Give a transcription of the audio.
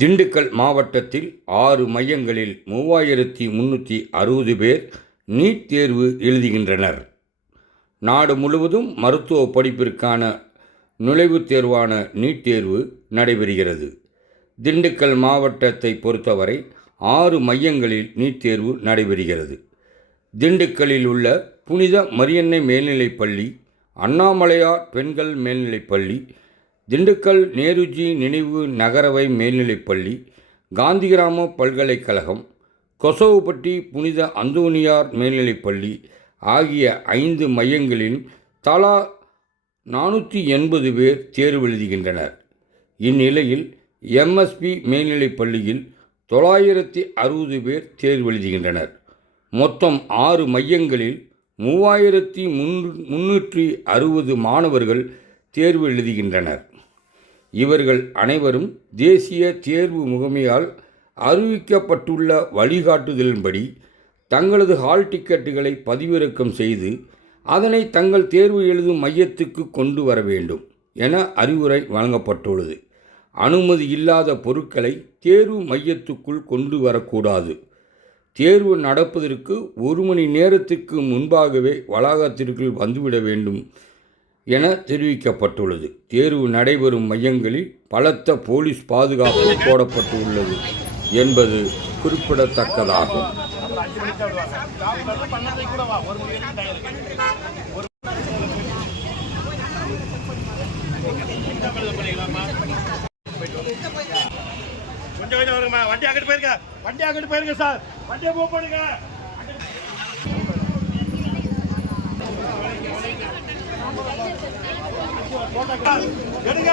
திண்டுக்கல் மாவட்டத்தில் 6 மையங்களில் 3360 பேர் நீட் தேர்வு எழுதுகின்றனர். நாடு முழுவதும் மருத்துவ படிப்பிற்கான நுழைவுத் தேர்வான நீட் தேர்வு நடைபெறுகிறது. திண்டுக்கல் மாவட்டத்தை பொறுத்தவரை 6 மையங்களில் நீட் தேர்வு நடைபெறுகிறது. திண்டுக்கல்லில் உள்ள புனித மரியன்னை மேல்நிலைப்பள்ளி, அண்ணாமலையார் பெண்கள் மேல்நிலைப்பள்ளி, திண்டுக்கல் நேருஜி நினைவு நகரவை மேல்நிலைப்பள்ளி, காந்திகிராம பல்கலைக்கழகம், கொசவுப்பட்டி புனித அந்தோனியார் மேல்நிலைப்பள்ளி ஆகிய 5 மையங்களில் தலா 480 பேர் தேர்வு எழுதுகின்றனர். இந்நிலையில் எம்எஸ்பி மேல்நிலைப்பள்ளியில் 960 பேர் தேர்வு எழுதுகின்றனர். மொத்தம் 6 மையங்களில் 3360 மாணவர்கள் தேர்வு எழுதுகின்றனர். இவர்கள் அனைவரும் தேசிய தேர்வு முகமையால் அறிவிக்கப்பட்டுள்ள வழிகாட்டுதலின்படி தங்களது ஹால் டிக்கெட்டுகளை பதிவிறக்கம் செய்து அதனை தங்கள் தேர்வு எழுதும் மையத்துக்கு கொண்டு வர வேண்டும் என அறிவுரை வழங்கப்பட்டுள்ளது. அனுமதி இல்லாத பொருட்களை தேர்வு மையத்துக்குள் கொண்டு வரக்கூடாது. தேர்வு நடப்பதற்கு 1 மணி நேரத்திற்கு முன்பாகவே வளாகத்திற்குள் வந்துவிட வேண்டும் என தெரிவிக்கப்பட்டுள்ளது. தேர்வு நடைபெறும் மையங்களில் பலத்த போலீஸ் பாதுகாப்பு போடப்பட்டு உள்ளது என்பது குறிப்பிடத்தக்கதாகும். வண்டி அங்கிட்டு போயிருங்க சார், வண்டியை மூவ் பண்ணுங்க. எடுங்க.